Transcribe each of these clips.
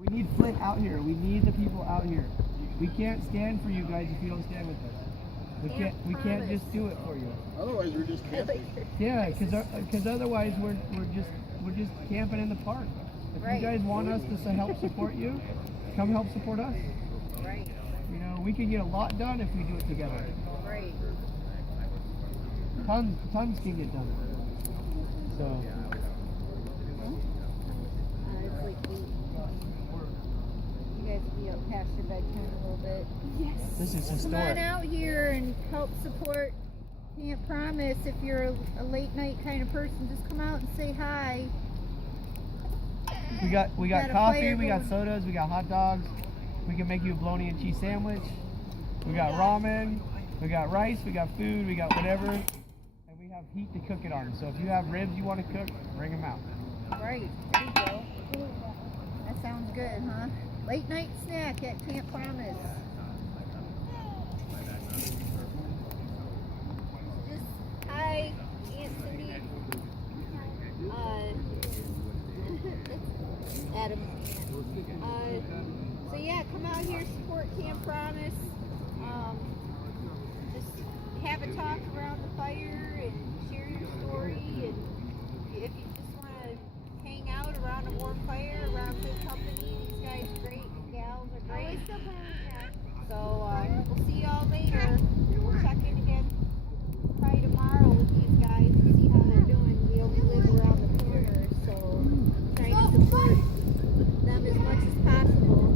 We need Flint out here. We need the people out here. We can't stand for you guys if you don't stand with us. We can't just do it for you. Otherwise, we're just camping. Yeah, because otherwise we're just camping in the park. If you guys want us to help support you, come help support us. Right. You know, we can get a lot done if we do it together. Right. Tons can get done. So. It's like you guys will be up past your bedtime a little bit. Yes. This is historic. Come on out here and help support Camp Promise. If you're a late night kind of person, just come out and say hi. We got coffee, we got sodas, we got hot dogs. We can make you a bologna and cheese sandwich. We got ramen, we got rice, we got food, we got whatever. And we have heat to cook it on. So if you have ribs you want to cook, bring them out. Right, there you go. That sounds good, huh? Late night snack at Camp Promise. Just hi, Aunt Cindy. Adam. So yeah, come out here, support Camp Promise. Just have a talk around the fire and share your story. And if you just want to hang out around a warm fire, around good company, these guys are great, and gals are great. So we'll see y'all later. We'll check in again probably tomorrow with these guys and see how they're doing. We only live around the corner, so trying to support them as much as possible.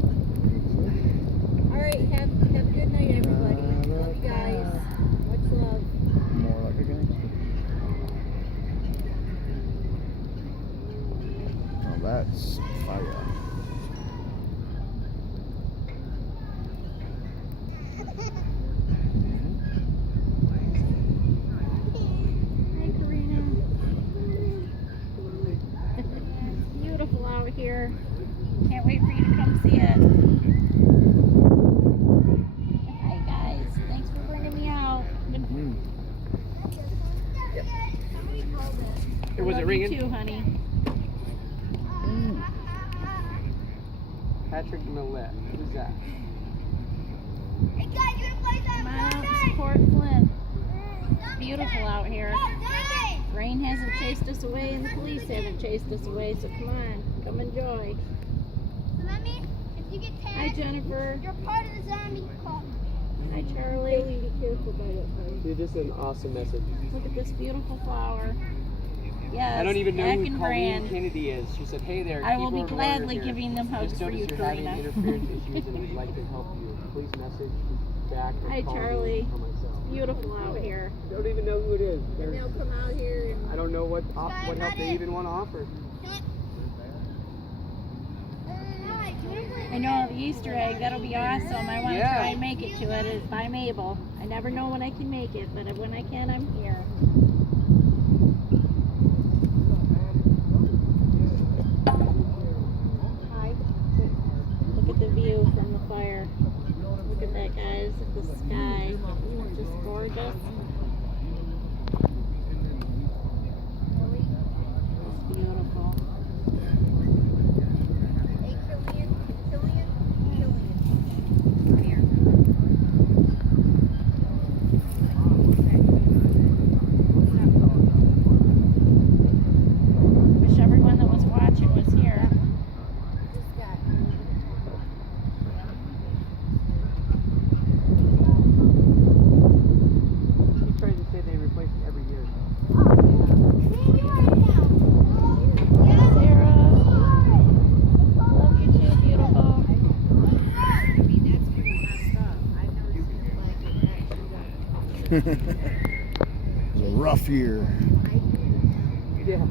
Alright, have a good night, everybody. Love you guys. Much love. More like a gangster. Now that's fire. Hi, Karina. It's beautiful out here. Can't wait for you to come see it. Hi, guys. Thanks for bringing me out. Was it ringing? You too, honey. Patrick Millette. Who's that? Hey guys, you wanna play Come on out and that? support Flint. It's beautiful out here. Rain hasn't chased us away and the police haven't chased us away, so come on, come enjoy. So that means if you get Hi, tagged, Jennifer. you're part of the zombie club. Hi, Charlie. Be careful by it. Dude, this is an awesome message. Look at this beautiful flower. Yes, I don't even know who Akin Colleen brand. Kennedy is. She said, hey there, I will be keyboard gladly warrior here. giving them hugs Just for you, noticed you're having Karina. interference issues and we'd like to help you. Please message back or Hi, call Charlie. me or myself. Beautiful out here. I don't even know who it is. And they'll come out here and I don't know what help they even want to offer. I know the Easter egg, that'll be awesome. I want to Yeah. try and make it to it. It's by Mabel. I never know when I can make it, but when I can, I'm here. Hi. Look at the view from the fire. Look at that, guys. At the sky. Isn't it just gorgeous? It's beautiful. Hey, Killian. Come here. Wish everyone that was watching was here. She tried to say they replace it every year. Sarah. Love you too, beautiful. It was a rough year. Yeah.